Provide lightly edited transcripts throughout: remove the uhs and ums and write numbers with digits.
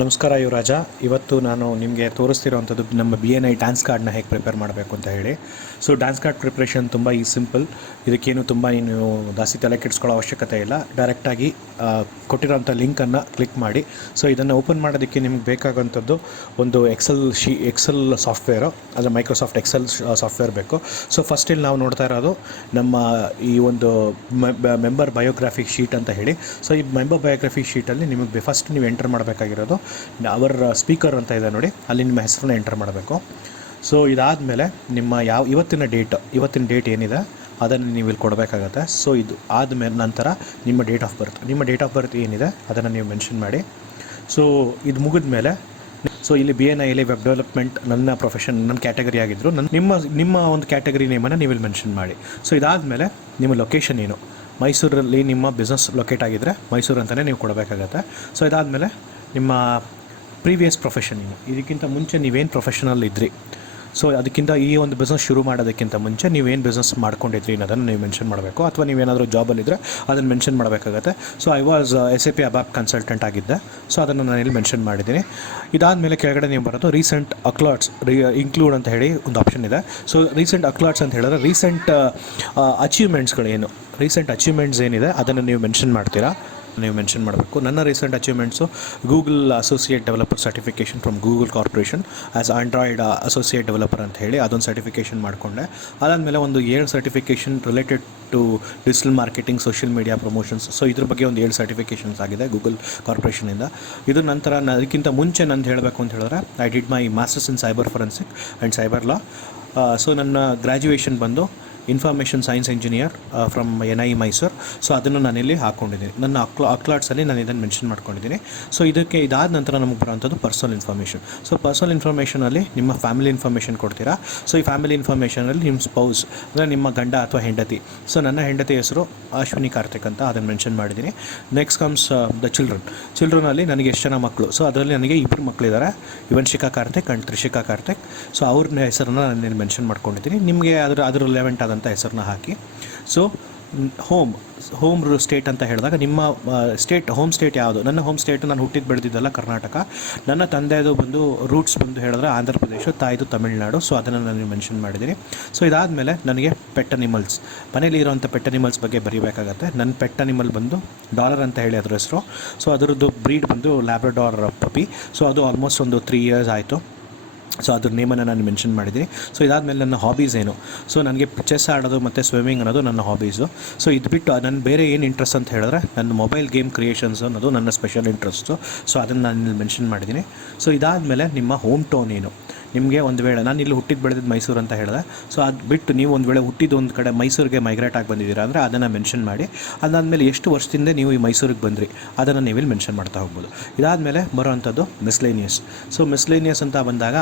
ನಮಸ್ಕಾರ ಯುವರಾಜ. ಇವತ್ತು ನಾನು ನಿಮಗೆ ತೋರಿಸ್ತಿರೋವಂಥದ್ದು ನಮ್ಮ BNI ಡ್ಯಾನ್ಸ್ ಕಾರ್ಡ್ನ ಹೇಗೆ ಪ್ರಿಪೇರ್ ಮಾಡಬೇಕು ಅಂತ ಹೇಳಿ. ಸೊ ಡ್ಯಾನ್ಸ್ ಕಾರ್ಡ್ ಪ್ರಿಪ್ರೇಷನ್ ತುಂಬ ಸಿಂಪಲ್. ಇದಕ್ಕೇನು ತುಂಬ ನೀನು ಜಾಸ್ತಿ ತಲೆ ಕೆಡಿಸ್ಕೊಳ್ಳೋ ಅವಶ್ಯಕತೆ ಇಲ್ಲ. ಡೈರೆಕ್ಟಾಗಿ ಕೊಟ್ಟಿರೋಂಥ ಲಿಂಕನ್ನು ಕ್ಲಿಕ್ ಮಾಡಿ. ಸೊ ಇದನ್ನು ಓಪನ್ ಮಾಡೋದಕ್ಕೆ ನಿಮ್ಗೆ ಬೇಕಾಗೋಂಥದ್ದು ಒಂದು ಎಕ್ಸೆಲ್ ಸಾಫ್ಟ್ವೇರು, ಅಂದರೆ ಮೈಕ್ರೋಸಾಫ್ಟ್ ಎಕ್ಸೆಲ್ ಸಾಫ್ಟ್ವೇರ್ ಬೇಕು. ಸೊ ಫಸ್ಟ್ ಇಲ್ಲಿ ನಾವು ನೋಡ್ತಾ ಇರೋದು ನಮ್ಮ ಈ ಒಂದು ಮೆಂಬರ್ ಬಯೋಗ್ರಾಫಿಕ್ ಶೀಟ್ ಅಂತ ಹೇಳಿ. ಸೊ ಈ ಮೆಂಬರ್ ಬಯೋಗ್ರಾಫಿಕ್ ಶೀಟಲ್ಲಿ ನಿಮಗೆ ಫಸ್ಟ್ ನೀವು ಎಂಟರ್ ಮಾಡಬೇಕಾಗಿರೋದು ಅವರ ಸ್ಪೀಕರ್ ಅಂತ ಇದೆ ನೋಡಿ, ಅಲ್ಲಿ ನಿಮ್ಮ ಹೆಸರನ್ನ ಎಂಟರ್ ಮಾಡಬೇಕು. ಸೊ ಇದಾದಮೇಲೆ ನಿಮ್ಮ ಇವತ್ತಿನ ಡೇಟ್ ಏನಿದೆ ಅದನ್ನು ನೀವು ಇಲ್ಲಿ ಕೊಡಬೇಕಾಗತ್ತೆ. ಸೊ ಇದು ಆದಮೇಲೆ ನಂತರ ನಿಮ್ಮ ಡೇಟ್ ಆಫ್ ಬರ್ತ್ ಏನಿದೆ ಅದನ್ನು ನೀವು ಮೆನ್ಷನ್ ಮಾಡಿ. ಸೊ ಇದು ಮುಗಿದ ಮೇಲೆ ಇಲ್ಲಿ BNI ವೆಬ್ ಡೆವಲಪ್ಮೆಂಟ್ ನನ್ನ ಪ್ರೊಫೆಷನ್, ನನ್ನ ಕ್ಯಾಟಗರಿ ಆಗಿದ್ದರು, ನಿಮ್ಮ ಒಂದು ಕ್ಯಾಟಗರಿ ನೇಮನ್ನು ನೀವು ಇಲ್ಲಿ ಮೆನ್ಷನ್ ಮಾಡಿ. ಸೊ ಇದಾದಮೇಲೆ ನಿಮ್ಮ ಲೊಕೇಶನ್ ಏನು, ಮೈಸೂರಲ್ಲಿ ನಿಮ್ಮ ಬಿಸ್ನೆಸ್ ಲೊಕೇಟ್ ಆಗಿದ್ದರೆ ಮೈಸೂರು ಅಂತಲೇ ನೀವು ಕೊಡಬೇಕಾಗತ್ತೆ. ಸೊ ಇದಾದಮೇಲೆ ನಿಮ್ಮ ಪ್ರೀವಿಯಸ್ ಪ್ರೊಫೆಷನ್ ಏನು, ಇದಕ್ಕಿಂತ ಮುಂಚೆ ನೀವೇನು ಪ್ರೊಫೆಷನಲ್ ಇದ್ರಿ, ಸೊ ಅದಕ್ಕಿಂತ ಈ ಒಂದು ಬಿಸ್ನೆಸ್ ಶುರು ಮಾಡೋದಕ್ಕಿಂತ ಮುಂಚೆ ನೀವೇನು ಬಿಸ್ನೆಸ್ ಮಾಡ್ಕೊಂಡಿದ್ರಿ ಅನ್ನೋದನ್ನು ನೀವು ಮೆನ್ಷನ್ ಮಾಡಬೇಕು. ಅಥವಾ ನೀವೇನಾದರೂ ಜಾಬಲ್ಲಿದ್ದರೆ ಅದನ್ನು ಮೆನ್ಷನ್ ಮಾಡಬೇಕಾಗತ್ತೆ. So I was SAP ABAP consultant ಆಗಿದ್ದೆ. ಸೊ ಅದನ್ನು ನಾನು ಇಲ್ಲಿ ಮೆನ್ಷನ್ ಮಾಡಿದ್ದೀನಿ. ಇದಾದಮೇಲೆ ಕೆಳಗಡೆ ನೀವು ಬರೋದು ರೀಸೆಂಟ್ ಅಕ್ಲಾಟ್ಸ್ ಇನ್ಕ್ಲೂಡ್ ಅಂತ ಹೇಳಿ ಒಂದು ಆಪ್ಷನ್ ಇದೆ. ಸೊ ರೀಸೆಂಟ್ ಅಕ್ಲಾಟ್ಸ್ ಅಂತ ಹೇಳಿದ್ರೆ ರೀಸೆಂಟ್ ಅಚೀವ್ಮೆಂಟ್ಸ್ ಏನಿದೆ ಅದನ್ನು ನೀವು ಮೆನ್ಷನ್ ಮಾಡ್ತೀರಾ, ನೀವು ಮೆನ್ಷನ್ ಮಾಡಬೇಕು. ನನ್ನ recent achievements Google associate developer certification from Google corporation as Android associate developer ಅಂತ ಹೇಳಿ ಅದೊಂದು ಸರ್ಟಿಫಿಕೇಷನ್ ಮಾಡಿಕೊಂಡೆ. ಅದಾದಮೇಲೆ ಒಂದು 7 certification related to digital marketing, social media promotions. So ಇದ್ರ ಬಗ್ಗೆ ಒಂದು 7 ಸರ್ಟಿಫಿಕೇಷನ್ಸ್ ಆಗಿದೆ ಗೂಗಲ್ ಕಾರ್ಪೊರೇಷನಿಂದ. ಇದು ನಂತರ ಅದಕ್ಕಿಂತ ಮುಂಚೆ ನಂದು ಹೇಳಬೇಕು ಅಂತ ಹೇಳಿದ್ರೆ I did my masters in cyber forensic and cyber law. So ನನ್ನ ಗ್ರ್ಯಾಜುಯೇಷನ್ ಬಂದು information science engineer from NI Mysuru. So ಅದನ್ನು ನಾನಿಲ್ಲಿ ಹಾಕ್ಕೊಂಡಿದ್ದೀನಿ. ನನ್ನ ಅಕ್ಲಾಟ್ಸಲ್ಲಿ ನಾನು ಇದನ್ನು ಮೆನ್ಷನ್ ಮಾಡ್ಕೊಂಡಿದ್ದೀನಿ. ಸೊ ಇದಾದ ನಂತರ ನಮಗೆ ಬರೋಂಥದ್ದು ಪರ್ಸನಲ್ ಇನ್ಫಾರ್ಮೇಷನ್. ಸೊ ಪರ್ಸನಲ್ ಇನ್ಫಾರ್ಮೇಷನಲ್ಲಿ ನಿಮ್ಮ ಫ್ಯಾಮಿಲಿ ಇನ್ಫಾರ್ಮೇಷನ್ ಕೊಡ್ತೀರಾ. ಸೊ ಈ ಫ್ಯಾಮಿಲಿ ಇನ್ಫಾರ್ಮೇಷನಲ್ಲಿ ನಿಮ್ಮ ಸ್ಪೌಸ್, ಅಂದರೆ ನಿಮ್ಮ ಗಂಡ ಅಥವಾ ಹೆಂಡತಿ. ಸೊ ನನ್ನ ಹೆಂಡತಿ ಹೆಸರು ಅಶ್ವಿನಿ ಕಾರ್ತಿಕ್ ಅಂತ, ಅದನ್ನು ಮೆನ್ಷನ್ ಮಾಡಿದ್ದೀನಿ. ನೆಕ್ಸ್ಟ್ ಕಮ್ಸ್ ದ ಚಿಲ್ಡ್ರನಲ್ಲಿ ನನಗೆ ಎಷ್ಟು ಜನ ಮಕ್ಕಳು. ಸೊ ಅದರಲ್ಲಿ ನನಗೆ 2 ಮಕ್ಕಳಿದ್ದಾರೆ, ಯುವನ್ಶಿಕಾ ಕಾರ್ತಿಕ್ ಆ್ಯಂಡ್ ತ್ರಿಷಿಕಾ ಕಾರ್ತಿಕ್. ಸೊ ಅವ್ರನ್ನ ಹೆಸರನ್ನು ನಾನು ಮೆನ್ಷನ್ ಮಾಡ್ಕೊಂಡಿದ್ದೀನಿ. ನಿಮಗೆ ಅದ್ರ ರಿಲೆವೆಂಟ್ ಆದಂಥ ಹೆಸರನ್ನ ಹಾಕಿ. ಸೊ ಹೋಮ್ ಸ್ಟೇಟ್ ಅಂತ ಹೇಳಿದಾಗ ನಿಮ್ಮ ಹೋಮ್ ಸ್ಟೇಟ್ ಯಾವುದು. ನನ್ನ ಹೋಮ್ ಸ್ಟೇಟ್ ನಾನು ಹುಟ್ಟಿದ್ದು ಬೆಳೆದಿದ್ದಲ್ಲ ಕರ್ನಾಟಕ. ನನ್ನ ತಂದೆದು ಬಂದು ರೂಟ್ಸ್ ಬಂದು ಹೇಳಿದ್ರೆ ಆಂಧ್ರ ಪ್ರದೇಶ, ತಾಯಿದು ತಮಿಳುನಾಡು. ಸೊ ಅದನ್ನು ನಾನು ಮೆನ್ಷನ್ ಮಾಡಿದ್ದೀನಿ. ಸೊ ಇದಾದಮೇಲೆ ನನಗೆ ಪೆಟ್ ಅನಿಮಲ್ಸ್, ಮನೇಲಿ ಇರೋವಂಥ ಪೆಟ್ ಅನಿಮಲ್ಸ್ ಬಗ್ಗೆ ಬರೀಬೇಕಾಗತ್ತೆ. ನನ್ನ ಪೆಟ್ ಅನಿಮಲ್ ಬಂದು ಡಾಲರ್ ಅಂತ ಹೇಳಿ ಅದ್ರ ಹೆಸರು. ಸೊ ಅದರದ್ದು ಬ್ರೀಡ್ ಬಂದು ಲ್ಯಾಬ್ರಡಾರ್ ಪಪಿ. ಸೊ ಅದು ಆಲ್ಮೋಸ್ಟ್ ಒಂದು 3 years ಆಯಿತು. ಸೊ ಅದ್ರ ನೇಮನ್ನು ನಾನು ಮೆನ್ಷನ್ ಮಾಡಿದ್ದೀನಿ. ಸೊ ಇದಾದಮೇಲೆ ನನ್ನ ಹಾಬೀಸ್ ಏನು. ಸೊ ನನಗೆ ಚೆಸ್ ಆಡೋದು ಮತ್ತು ಸ್ವಿಮ್ಮಿಂಗ್ ಅನ್ನೋದು ನನ್ನ ಹಾಬೀಸು. ಸೊ ಇದು ಬಿಟ್ಟು ನನ್ನ ಬೇರೆ ಏನು ಇಂಟ್ರೆಸ್ಟ್ ಅಂತ ಹೇಳಿದ್ರೆ ನನ್ನ ಮೊಬೈಲ್ ಗೇಮ್ ಕ್ರಿಯೇಷನ್ಸ್ ಅನ್ನೋದು ನನ್ನ ಸ್ಪೆಷಲ್ ಇಂಟ್ರೆಸ್ಟು. ಸೊ ಅದನ್ನು ನಾನು ಮೆನ್ಷನ್ ಮಾಡಿದ್ದೀನಿ. ಸೊ ಇದಾದಮೇಲೆ ನಿಮ್ಮ ಹೋಮ್ ಟೌನ್ ಏನು. ನಿಮಗೆ ಒಂದು ವೇಳೆ ನಾನು ಇಲ್ಲಿ ಹುಟ್ಟಿದ್ದು ಬೆಳೆದಿದ್ದು ಮೈಸೂರು ಅಂತ ಹೇಳಿದೆ. ಸೊ ಅದು ಬಿಟ್ಟು ನೀವು ಒಂದು ವೇಳೆ ಹುಟ್ಟಿದ್ದು ಒಂದು ಕಡೆ ಮೈಸೂರಿಗೆ ಮೈಗ್ರೇಟ್ ಆಗಿ ಬಂದಿದ್ದೀರಾ ಅಂದರೆ ಅದನ್ನು ಮೆನ್ಷನ್ ಮಾಡಿ. ಅದಾದಮೇಲೆ ಎಷ್ಟು ವರ್ಷದಿಂದ ನೀವು ಈ ಮೈಸೂರಿಗೆ ಬಂದ್ರಿ ಅದನ್ನು ನೀವು ಇಲ್ಲಿ ಮೆನ್ಷನ್ ಮಾಡ್ತಾ ಹೋಗ್ಬೋದು. ಇದಾದಮೇಲೆ ಬರೋವಂಥದ್ದು ಮಿಸ್ಲೇನಿಯಸ್. ಸೊ ಮಿಸ್ಲೇನಿಯಸ್ ಅಂತ ಬಂದಾಗ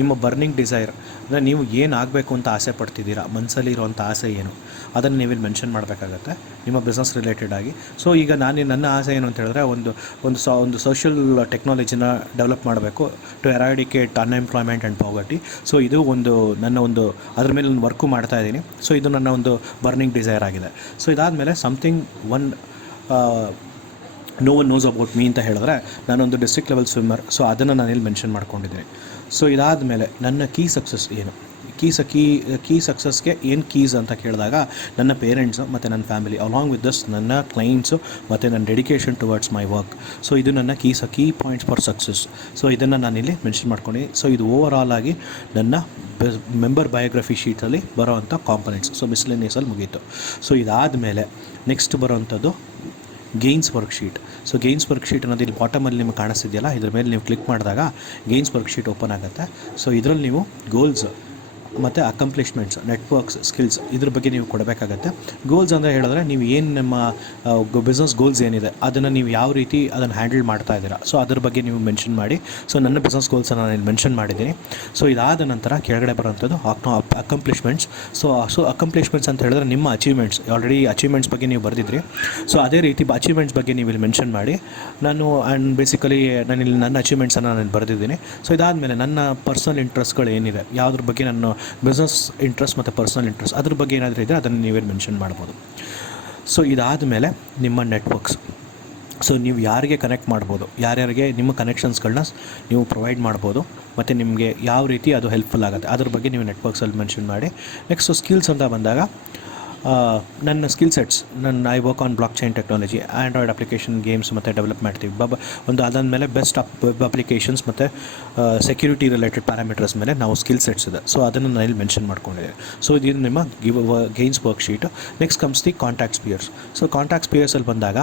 ನಿಮ್ಮ ಬರ್ನಿಂಗ್ ಡಿಸೈರ್, ಅಂದರೆ ನೀವು ಏನು ಆಗಬೇಕು ಅಂತ ಆಸೆ ಪಡ್ತಿದ್ದೀರಾ, ಮನಸ್ಸಲ್ಲಿ ಇರೋವಂಥ ಆಸೆ ಏನು, ಅದನ್ನು ನೀವಿಲ್ಲಿ ಮೆನ್ಷನ್ ಮಾಡಬೇಕಾಗತ್ತೆ ನಿಮ್ಮ ಬಿಸ್ನೆಸ್ ರಿಲೇಟೆಡ್ ಆಗಿ. ಸೊ ಈಗ ನನ್ನ ಆಸೆ ಏನು ಅಂತ ಹೇಳಿದ್ರೆ ಒಂದು ಸೋಷಿಯಲ್ ಟೆಕ್ನಾಲಜಿನ ಡೆವಲಪ್ ಮಾಡಬೇಕು to eradicate unemployment and poverty. So ಇದು ನನ್ನ ಅದ್ರ ಮೇಲೆ ನಾನು ವರ್ಕು ಮಾಡ್ತಾ ಇದ್ದೀನಿ. ಸೊ ಇದು ನನ್ನ ಒಂದು ಬರ್ನಿಂಗ್ ಡಿಸೈರ್ ಆಗಿದೆ. ಸೊ ಇದಾದಮೇಲೆ something no one knows about me ಅಂತ ಹೇಳಿದ್ರೆ ನಾನೊಂದು ಡಿಸ್ಟ್ರಿಕ್ಟ್ ಲೆವೆಲ್ ಸ್ವಿಮ್ಮರ್. ಸೊ ಅದನ್ನು ನಾನಿಲ್ಲಿ ಮೆನ್ಷನ್ ಮಾಡ್ಕೊಂಡಿದ್ದೀನಿ. ಸೊ ಇದಾದಮೇಲೆ ನನ್ನ ಕೀ ಸಕ್ಸಸ್ ಏನು, ಕೀ ಸಕ್ಸಸ್ಗೆ ಏನು ಕೀಸ್ ಅಂತ ಕೇಳಿದಾಗ ನನ್ನ ಪೇರೆಂಟ್ಸು ಮತ್ತು ನನ್ನ ಫ್ಯಾಮಿಲಿ ಅಲಾಂಗ್ ವಿತ್ ದಸ್ ನನ್ನ ಕ್ಲೈಂಟ್ಸು ಮತ್ತು ನನ್ನ dedication towards my work. So ಇದು ನನ್ನ key points for success. So ಇದನ್ನು ನಾನಿಲ್ಲಿ ಮೆನ್ಷನ್ ಮಾಡ್ಕೊಂಡಿದ್ದೀನಿ. ಸೊ ಇದು ಓವರ್ ಆಲ್ ಆಗಿ ನನ್ನ ಮೆಂಬರ್ ಬಯೋಗ್ರಫಿ ಶೀಟಲ್ಲಿ ಬರೋವಂಥ ಕಾಂಪೊನೆಂಟ್ಸ್. ಸೊ ಮಿಸ್ಲೆನಿಯಸಲ್ಲಿ ಮುಗೀತು. ಸೊ ಇದಾದಮೇಲೆ ನೆಕ್ಸ್ಟ್ ಬರೋವಂಥದ್ದು gains worksheet. So gains worksheet ಅನ್ನೋದು ಇಲ್ಲಿ ಬಾಟಮಲ್ಲಿ ನಿಮಗೆ ಕಾಣಿಸ್ತಿದೆಯಲ್ಲ, ಇದ್ರ ಮೇಲೆ ನೀವು ಕ್ಲಿಕ್ ಮಾಡಿದಾಗ ಗೇನ್ಸ್ ವರ್ಕ್ಶೀಟ್ ಓಪನ್ ಆಗುತ್ತೆ. ಸೊ ಇದರಲ್ಲಿ ನೀವು ಗೋಲ್ಸ್ ಮತ್ತು ಅಕಂಪ್ಲಿಷ್ಮೆಂಟ್ಸ್, ನೆಟ್ವರ್ಕ್ಸ್, ಸ್ಕಿಲ್ಸ್ ಇದ್ರ ಬಗ್ಗೆ ನೀವು ಕೊಡಬೇಕಾಗತ್ತೆ. ಗೋಲ್ಸ್ ಅಂತ ಹೇಳಿದ್ರೆ ನೀವು ಏನು ನಿಮ್ಮ ಬಿಸ್ನೆಸ್ ಗೋಲ್ಸ್ ಏನಿದೆ ಅದನ್ನು ನೀವು ಯಾವ ರೀತಿ ಅದನ್ನು ಹ್ಯಾಂಡಲ್ ಮಾಡ್ತಾ ಇದ್ದೀರಾ. ಸೊ ಅದ್ರ ಬಗ್ಗೆ ನೀವು ಮೆನ್ಷನ್ ಮಾಡಿ. ಸೊ ನನ್ನ ಬಿಸ್ನೆಸ್ ಗೋಲ್ಸನ್ನು ನಾನು ಮೆನ್ಷನ್ ಮಾಡಿದ್ದೀನಿ. ಸೊ ಇದಾದ ನಂತರ ಕೆಳಗಡೆ ಬರೋಂಥದ್ದು ಅಕಂಪ್ಲಿಷ್ಮೆಂಟ್ಸ್. ಸೊ ಅಕಂಪ್ಲಿಷ್ಮೆಂಟ್ಸ್ ಅಂತ ಹೇಳಿದ್ರೆ ನಿಮ್ಮ ಅಚೀವ್ಮೆಂಟ್ಸ್, ಆಲ್ರೆಡಿ ಅಚೀವ್ಮೆಂಟ್ಸ್ ಬಗ್ಗೆ ನೀವು ಬರೆದಿದ್ರಿ. ಸೊ ಅದೇ ರೀತಿ ಅಚೀವ್ಮೆಂಟ್ಸ್ ಬಗ್ಗೆ ನೀವು ಇಲ್ಲಿ ಮೆನ್ಷನ್ ಮಾಡಿ. ಬೇಸಿಕಲಿ ನಾನಿಲ್ಲಿ ನನ್ನ ಅಚೀವ್ಮೆಂಟ್ಸನ್ನು ನಾನು ಬರೆದಿದ್ದೀನಿ. ಸೊ ಇದಾದಮೇಲೆ ನನ್ನ ಪರ್ಸನಲ್ ಇಂಟ್ರೆಸ್ಟ್ಗಳು ಏನಿದೆ, ಯಾವುದ್ರ ಬಗ್ಗೆ ನಾನು ಬಿಸ್ನೆಸ್ ಇಂಟ್ರೆಸ್ಟ್ ಮತ್ತು ಪರ್ಸನಲ್ ಇಂಟ್ರೆಸ್ಟ್ ಅದ್ರ ಬಗ್ಗೆ ಏನಾದರೂ ಇದ್ದರೆ ಅದನ್ನು ನೀವೇ ಮೆನ್ಷನ್ ಮಾಡ್ಬೋದು. ಸೊ ಇದಾದ ಮೇಲೆ ನಿಮ್ಮ ನೆಟ್ವರ್ಕ್ಸ್. ಸೊ ನೀವು ಯಾರಿಗೆ ಕನೆಕ್ಟ್ ಮಾಡ್ಬೋದು, ಯಾರ್ಯಾರಿಗೆ ನಿಮ್ಮ ಕನೆಕ್ಷನ್ಸ್ಗಳನ್ನ ನೀವು ಪ್ರೊವೈಡ್ ಮಾಡ್ಬೋದು, ಮತ್ತು ನಿಮಗೆ ಯಾವ ರೀತಿ ಅದು ಹೆಲ್ಪ್ಫುಲ್ ಆಗುತ್ತೆ ಅದ್ರ ಬಗ್ಗೆ ನೀವು ನೆಟ್ವರ್ಕ್ಸಲ್ಲಿ ಮೆನ್ಷನ್ ಮಾಡಿ. ನೆಕ್ಸ್ಟು ಸ್ಕಿಲ್ಸ್ ಅಂತ ಬಂದಾಗ ನನ್ನ skill sets, I work on blockchain technology, Android application, games ಮತ್ತು ಡೆವಲಪ್ ಮಾಡ್ತೀವಿ. ಒಂದು ಅದಾದಮೇಲೆ ಬೆಸ್ಟ್ ವೆಬ್ ಅಪ್ಲಿಕೇಶನ್ಸ್ ಮತ್ತು ಸೆಕ್ಯೂರಿಟಿ ರಿಲೇಟೆಡ್ ಪ್ಯಾರಾಮೀಟರ್ಸ್ ಮೇಲೆ ನಾವು ಸ್ಕಿಲ್ ಸೆಟ್ಸ್ ಇದೆ. ಸೊ ಅದನ್ನು ನಾನು ಇಲ್ಲಿ ಮೆನ್ಷನ್ ಮಾಡ್ಕೊಂಡಿದ್ದೀನಿ. ಸೊ ಇದು ನಿಮ್ಮ gains worksheet. Next comes the contact spheres. So contact ಸ್ಪಿಯರ್ಸಲ್ಲಿ ಬಂದಾಗ,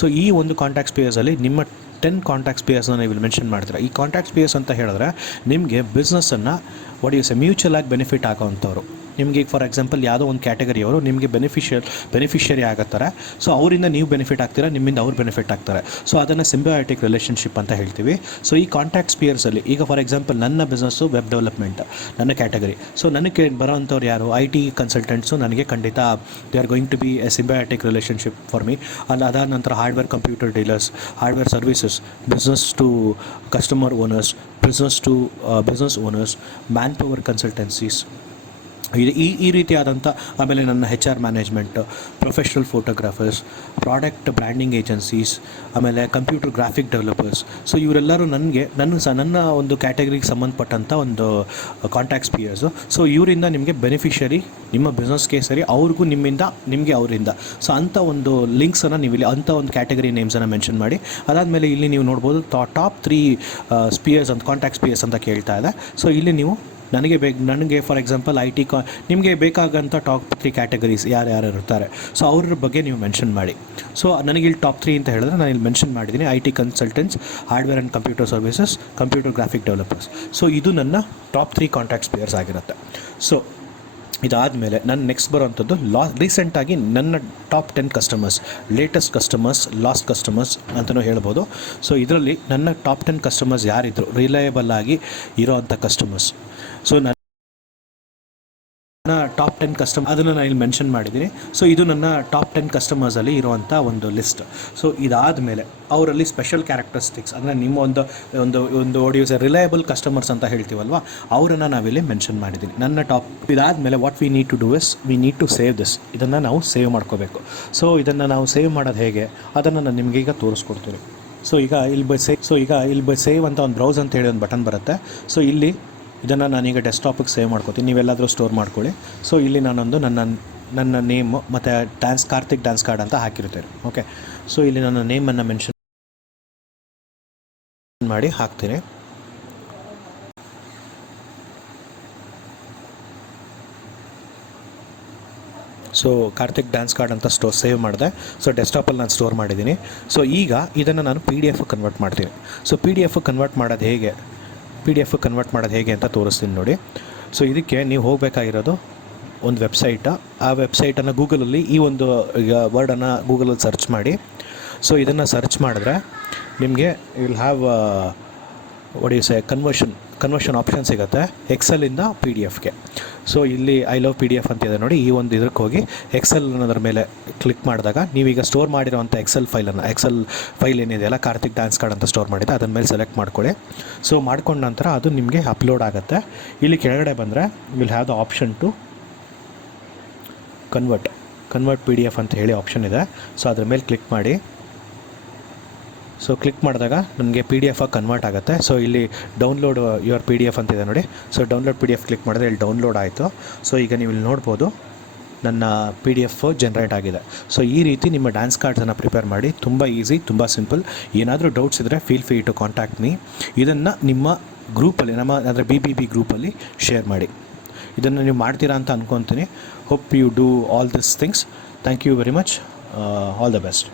ಸೊ ಈ ಒಂದು ಕಾಂಟ್ಯಾಕ್ಟ್ ಸ್ಪಿಯರ್ಸಲ್ಲಿ ನಿಮ್ಮ 10 ಕಾಂಟ್ಯಾಕ್ಟ್ ಸ್ಪಿಯರ್ಸ್ನ ನೀವು ಇಲ್ಲಿ ಮೆನ್ಷನ್ ಮಾಡ್ತೀರಾ. ಈ ಕಾಂಟ್ಯಾಕ್ಟ್ ಸ್ಪಿಯರ್ಸ್ ಅಂತ ಹೇಳಿದ್ರೆ ನಿಮಗೆ ಬಿಸ್ನೆಸ್ಸನ್ನು ಮ್ಯೂಚುವಲ್ ಆಗಿ ಬೆನಿಫಿಟ್ ಆಗೋವಂಥವ್ರು. ನಿಮಗೆ ಈಗ ಫಾರ್ ಎಕ್ಸಾಂಪಲ್ ಯಾವುದೋ ಒಂದು ಕ್ಯಾಟಗರಿಯವರು ನಿಮಗೆ ಬೆನಿಫಿಷರಿ ಆಗುತ್ತಾರೆ. ಸೊ ಅವರಿಂದ ನೀವು ಬೆನಿಫಿಟ್ ಆಗ್ತೀರಾ, ನಿಮ್ಮಿಂದ ಅವ್ರು ಬೆನಿಫಿಟ್ ಆಗ್ತಾರೆ. ಸೊ ಅದನ್ನು ಸಿಂಬಿಯಾಟಿಕ್ ರಿಲೇಷನ್ಶಿಪ್ ಅಂತ ಹೇಳ್ತೀವಿ. ಸೊ ಈ ಕಾಂಟ್ಯಾಕ್ಟ್ ಸ್ಪಿಯರ್ಸಲ್ಲಿ ಈಗ ಫಾರ್ ಎಕ್ಸಾಂಪಲ್ ನನ್ನ ಬಿಸ್ನೆಸ್ಸು ವೆಬ್ ಡೆವಲಪ್ಮೆಂಟ್, ನನ್ನ ಕ್ಯಾಟಗರಿ. ಸೊ ನನಗೆ ಬರೋವಂಥವ್ರು ಯಾರು, IT ಕನ್ಸಲ್ಟೆಂಟ್ಸು, ನನಗೆ ಖಂಡಿತ they are going to be a symbiotic relationship for me. ಅದಾದ ನಂತರ hardware computer dealers, hardware services, business to customer owners, business owners, man power consultancies, ಈ ರೀತಿಯಾದಂಥ. ಆಮೇಲೆ ನನ್ನ HR management, professional photographers, product branding agencies, ಆಮೇಲೆ computer graphic developers. So ಇವರೆಲ್ಲರೂ ನನ್ನ ಒಂದು ಕ್ಯಾಟಗರಿಗೆ ಸಂಬಂಧಪಟ್ಟಂಥ ಒಂದು ಕಾಂಟ್ಯಾಕ್ಟ್ ಸ್ಪಿಯರ್ಸು. ಸೊ ಇವರಿಂದ ನಿಮಗೆ ಬೆನಿಫಿಷರಿ, ನಿಮ್ಮ ಬಿಸ್ನೆಸ್ಗೆ ಸರಿ, ಅವ್ರಿಗೂ ನಿಮ್ಮಿಂದ, ನಿಮಗೆ ಅವರಿಂದ. ಸೊ ಅಂಥ ಒಂದು ಲಿಂಕ್ಸನ್ನು ನೀವು ಇಲ್ಲಿ ಅಂಥ ಒಂದು ಕ್ಯಾಟಗರಿ ನೇಮ್ಸನ್ನು ಮೆನ್ಷನ್ ಮಾಡಿ. ಅದಾದಮೇಲೆ ಇಲ್ಲಿ ನೀವು ನೋಡ್ಬೋದು ಟಾಪ್ 3 ಸ್ಪಿಯರ್ಸ್ ಅಂತ, ಕಾಂಟ್ಯಾಕ್ಟ್ ಸ್ಪಿಯರ್ಸ್ ಅಂತ ಕೇಳ್ತಾ ಇದೆ. ಸೊ ಇಲ್ಲಿ ನೀವು ನನಗೆ ಫಾರ್ ಎಕ್ಸಾಂಪಲ್ IT ನಿಮಗೆ ಬೇಕಾಗಂಥ ಟಾಪ್ 3 ಕ್ಯಾಟಗರೀಸ್ ಯಾರ್ಯಾರು ಇರ್ತಾರೆ, ಸೊ ಅವ್ರ ಬಗ್ಗೆ ನೀವು ಮೆನ್ಷನ್ ಮಾಡಿ. ಸೊ ನನಗೆ ಇಲ್ಲಿ ಟಾಪ್ 3 ಅಂತ ಹೇಳಿದ್ರೆ ನಾನು ಇಲ್ಲಿ ಮೆನ್ಷನ್ ಮಾಡಿದ್ದೀನಿ IT consultants, hardware and computer services, computer graphic developers. So ಇದು ನನ್ನ ಟಾಪ್ 3 ಕಾಂಟ್ಯಾಕ್ಟ್ ಸ್ಪಿಯರ್ಸ್ ಆಗಿರುತ್ತೆ. ಸೊ ಇದಾದಮೇಲೆ ನನ್ನ ನೆಕ್ಸ್ಟ್ ಬರೋವಂಥದ್ದು ರೀಸೆಂಟಾಗಿ ನನ್ನ top 10 customers, latest customers, last customers ಅಂತಲೂ ಹೇಳ್ಬೋದು. ಸೊ ಇದರಲ್ಲಿ ನನ್ನ ಟಾಪ್ 10 ಕಸ್ಟಮರ್ಸ್ ಯಾರಿದ್ರು ರಿಲಯಬಲ್ ಆಗಿ ಇರೋವಂಥ ಕಸ್ಟಮರ್ಸ್. ಸೊ ನನ್ನ ಟಾಪ್ 10 ಅದನ್ನು ನಾನು ಇಲ್ಲಿ ಮೆನ್ಷನ್ ಮಾಡಿದ್ದೀನಿ. ಸೊ ಇದು ನನ್ನ ಟಾಪ್ 10 ಕಸ್ಟಮರ್ಸಲ್ಲಿ ಇರುವಂಥ ಒಂದು ಲಿಸ್ಟ್. ಸೊ ಇದಾದಮೇಲೆ ಅವರಲ್ಲಿ ಸ್ಪೆಷಲ್ ಕ್ಯಾರೆಕ್ಟರಿಸ್ಟಿಕ್ಸ್, ಅಂದರೆ ನಿಮ್ಮ ಒಂದು ಆಡಿಯೋಸ್ ರಿಲಯಬಲ್ ಕಸ್ಟಮರ್ಸ್ ಅಂತ ಹೇಳ್ತೀವಲ್ವ, ಅವರನ್ನು ನಾವಿಲ್ಲಿ ಮೆನ್ಷನ್ ಮಾಡಿದ್ದೀನಿ ನನ್ನ ಟಾಪ್. ಇದಾದಮೇಲೆ what we need to do is we need to save this. ಇದನ್ನು ನಾವು ಸೇವ್ ಮಾಡ್ಕೋಬೇಕು. ಸೊ ಇದನ್ನು ನಾವು ಸೇವ್ ಮಾಡೋದು ಹೇಗೆ ಅದನ್ನು ನಾನು ನಿಮಗೆ ಈಗ ತೋರಿಸ್ಕೊಡ್ತೀನಿ. ಸೊ ಈಗ ಇಲ್ಲಿ ಸೇವ್ ಅಂತ ಒಂದು ಬ್ರೌಸ್ ಅಂತ ಹೇಳಿ ಒಂದು ಬಟನ್ ಬರುತ್ತೆ. ಸೊ ಇಲ್ಲಿ ಇದನ್ನು ನಾನೀಗ ಡೆಸ್ಕ್ಟಾಪಿಗೆ ಸೇವ್ ಮಾಡ್ಕೋತೀನಿ, ನೀವೆಲ್ಲಾದರೂ ಸ್ಟೋರ್ ಮಾಡ್ಕೊಳ್ಳಿ. ಸೊ ಇಲ್ಲಿ ನಾನೊಂದು ನನ್ನ ನೇಮು ಮತ್ತು ಕಾರ್ತಿಕ್ ಡ್ಯಾನ್ಸ್ ಕಾರ್ಡ್ ಅಂತ ಹಾಕಿರ್ತೇನೆ. ಓಕೆ, ಸೊ ಇಲ್ಲಿ ನನ್ನ ನೇಮನ್ನು ಮೆನ್ಷನ್ ಮಾಡಿ ಹಾಕ್ತೀನಿ. ಸೊ ಕಾರ್ತಿಕ್ ಡ್ಯಾನ್ಸ್ ಕಾರ್ಡ್ ಅಂತ ಸೇವ್ ಮಾಡಿದೆ. ಸೊ ಡೆಸ್ಕ್ಟಾಪಲ್ಲಿ ನಾನು ಸ್ಟೋರ್ ಮಾಡಿದ್ದೀನಿ. ಸೊ ಈಗ ಇದನ್ನು ನಾನು PDF ಕನ್ವರ್ಟ್ ಮಾಡ್ತೀನಿ. ಸೊ PDF ಕನ್ವರ್ಟ್ ಮಾಡೋದು ಹೇಗೆ ಅಂತ ತೋರಿಸ್ತೀನಿ ನೋಡಿ. ಸೊ ಇದಕ್ಕೆ ನೀವು ಹೋಗಬೇಕಾಗಿರೋದು ಒಂದು ವೆಬ್ಸೈಟು. ಆ ವೆಬ್ಸೈಟನ್ನು ಗೂಗಲಲ್ಲಿ ಈ ಒಂದು ವರ್ಡನ್ನು ಗೂಗಲಲ್ಲಿ ಸರ್ಚ್ ಮಾಡಿ. ಸೊ ಇದನ್ನು ಸರ್ಚ್ ಮಾಡಿದ್ರೆ ನಿಮಗೆ ವಿಲ್ ಹ್ಯಾವ್ ಕನ್ವರ್ಷನ್ ಆಪ್ಷನ್ ಸಿಗುತ್ತೆ ಎಕ್ಸೆಲಿಂದ PDFಗೆ. ಸೊ ಇಲ್ಲಿ ಐ ಲವ್ PDF ಅಂತಿದೆ ನೋಡಿ. ಈ ಒಂದು ಇದಕ್ಕೆ ಹೋಗಿ ಎಕ್ಸೆಲ್ ಅನ್ನೋದ್ರ ಮೇಲೆ ಕ್ಲಿಕ್ ಮಾಡಿದಾಗ ನೀವೀಗ ಸ್ಟೋರ್ ಮಾಡಿರೋವಂಥ ಎಕ್ಸೆಲ್ ಫೈಲ್ ಏನಿದೆಯಲ್ಲ, ಕಾರ್ತಿಕ್ ಡ್ಯಾನ್ಸ್ ಕಾರ್ಡ್ ಅಂತ ಸ್ಟೋರ್ ಮಾಡಿದೆ, ಅದನ್ನ ಮೇಲೆ ಸೆಲೆಕ್ಟ್ ಮಾಡ್ಕೊಳ್ಳಿ. ಸೊ ಮಾಡ್ಕೊಂಡ ನಂತರ ಅದು ನಿಮಗೆ ಅಪ್ಲೋಡ್ ಆಗುತ್ತೆ. ಇಲ್ಲಿ ಕೆಳಗಡೆ ಬಂದರೆ will have the option two convert PDF ಅಂತ ಹೇಳಿ ಆಪ್ಷನ್ ಇದೆ. ಸೊ ಅದ್ರ ಮೇಲೆ ಕ್ಲಿಕ್ ಮಾಡಿ. ಸೊ ಕ್ಲಿಕ್ ಮಾಡಿದಾಗ ನನಗೆ PDF ಕನ್ವರ್ಟ್ ಆಗುತ್ತೆ. ಸೊ ಇಲ್ಲಿ ಡೌನ್ಲೋಡ್ ಯುವರ್ PDF ಅಂತಿದೆ ನೋಡಿ. ಸೊ ಡೌನ್ಲೋಡ್ PDF ಕ್ಲಿಕ್ ಮಾಡಿದ್ರೆ ಇಲ್ಲಿ ಡೌನ್ಲೋಡ್ ಆಯಿತು. ಸೊ ಈಗ ನೀವು ಇಲ್ಲಿ ನೋಡ್ಬೋದು ನನ್ನ PDF ಜನ್ರೇಟ್ ಆಗಿದೆ. ಸೊ ಈ ರೀತಿ ನಿಮ್ಮ ಡ್ಯಾನ್ಸ್ ಕಾರ್ಡ್ಸನ್ನು ಪ್ರಿಪೇರ್ ಮಾಡಿ. ತುಂಬ ಈಸಿ, ತುಂಬ ಸಿಂಪಲ್. ಏನಾದರೂ ಡೌಟ್ಸ್ ಇದ್ದರೆ feel free to contact me. ಇದನ್ನು ನಿಮ್ಮ ಗ್ರೂಪಲ್ಲಿ, ಅಂದರೆ BBB ಗ್ರೂಪಲ್ಲಿ ಶೇರ್ ಮಾಡಿ. ಇದನ್ನು ನೀವು ಮಾಡ್ತೀರಾ ಅಂತ ಅಂದ್ಕೊತೀನಿ. Hope you do all this things. Thank you very much. All the best.